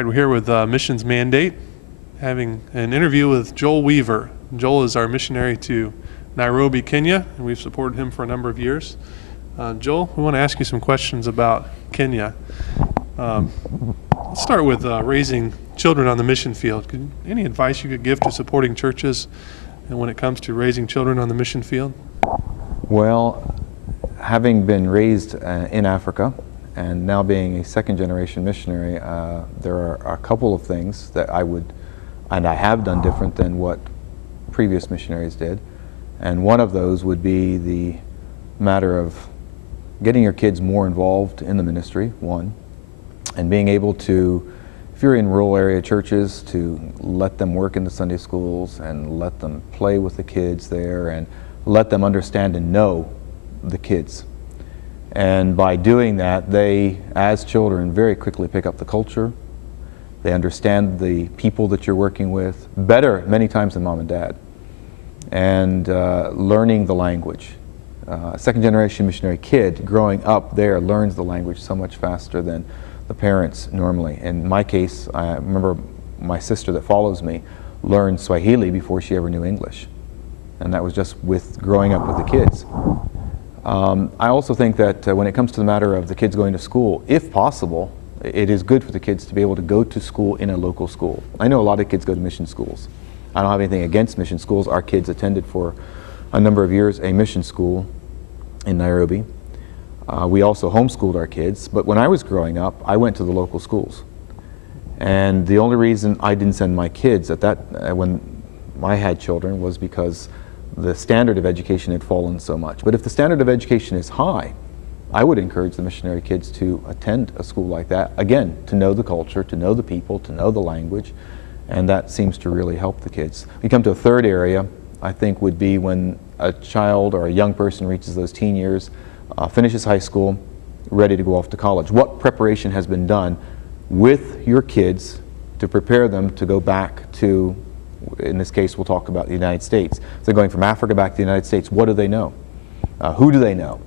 right, we're here with Missions Mandate, having an interview with Joel Weaver. Joel is our missionary to Nairobi, Kenya, and we've supported him for a number of years. Joel, we want to ask you some questions about Kenya. Let's start with raising children on the mission field. Any advice you could give to supporting churches and when it comes to raising children on the mission field? Well, having been raised in Africa and now being a second-generation missionary, there are a couple of things that I would, and I have done different than what previous missionaries did. And one of those would be the matter of getting your kids more involved in the ministry, one, and being able to, if you're in rural area churches, to let them work in the Sunday schools and let them play with the kids there and let them understand and know the kids. And by doing that, they, as children, very quickly pick up the culture. They understand the people that you're working with better many times than mom and dad. And learning the language. A second-generation missionary kid growing up there learns the language so much faster than the parents normally. In my case, I remember my sister that follows me learned Swahili before she ever knew English. And that was just with growing up with the kids. I also think that when it comes to the matter of the kids going to school, if possible, it is good for the kids to be able to go to school in a local school. I know a lot of kids go to mission schools. I don't have anything against mission schools. Our kids attended for a number of years a mission school in Nairobi. We also homeschooled our kids, but when I was growing up, I went to the local schools. And the only reason I didn't send my kids at that, when I had children, was because the standard of education had fallen so much. But if the standard of education is high, I would encourage the missionary kids to attend a school like that, again, to know the culture, to know the people, to know the language, and that seems to really help the kids. We come to a third area, I think, would be when a child or a young person reaches those teen years, finishes high school, ready to go off to college. What preparation has been done with your kids to prepare them to go back to, in this case we'll talk about the United States. If they're going from Africa back to the United States, what do they know? Who do they know?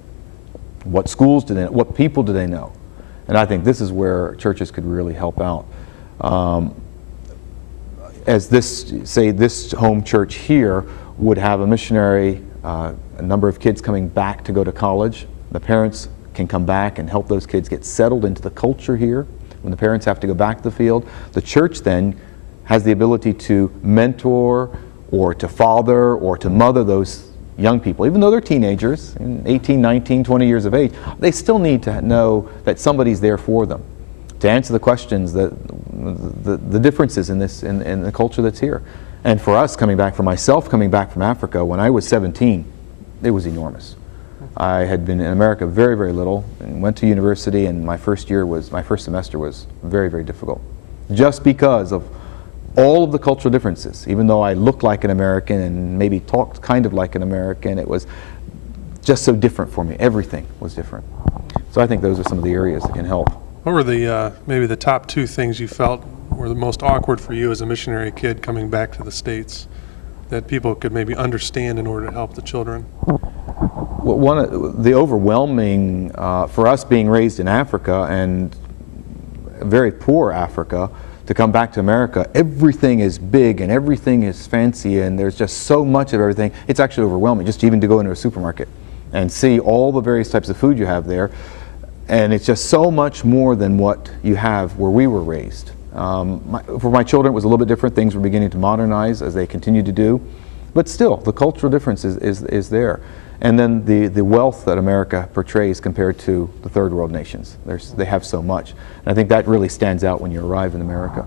What schools do they know? What people do they know? And I think this is where churches could really help out. As this, say this home church here would have a missionary, a number of kids coming back to go to college. The parents can come back and help those kids get settled into the culture here. When the parents have to go back to the field, the church then has the ability to mentor or to father or to mother those young people. Even though they're teenagers, 18, 19, 20 years of age, they still need to know that somebody's there for them to answer the questions, the differences in this, in the culture that's here. And for us, coming back, for myself coming back from Africa, when I was 17, it was enormous. I had been in America very, very little and went to university, and my first semester was very, very difficult. Just because of all of the cultural differences. Even though I looked like an American and maybe talked kind of like an American, it was just so different for me. Everything was different. So I think those are some of the areas that can help. What were the maybe the top two things you felt were the most awkward for you as a missionary kid coming back to the States that people could maybe understand in order to help the children? Well, one of the overwhelming, for us being raised in Africa and very poor Africa, to come back to America, everything is big and everything is fancy and there's just so much of everything. It's actually overwhelming just even to go into a supermarket and see all the various types of food you have there. And it's just so much more than what you have where we were raised. For my children, it was a little bit different. Things were beginning to modernize as they continue to do. But still, the cultural difference is there. And then the wealth that America portrays compared to the third world nations. They have so much. And I think that really stands out when you arrive in America.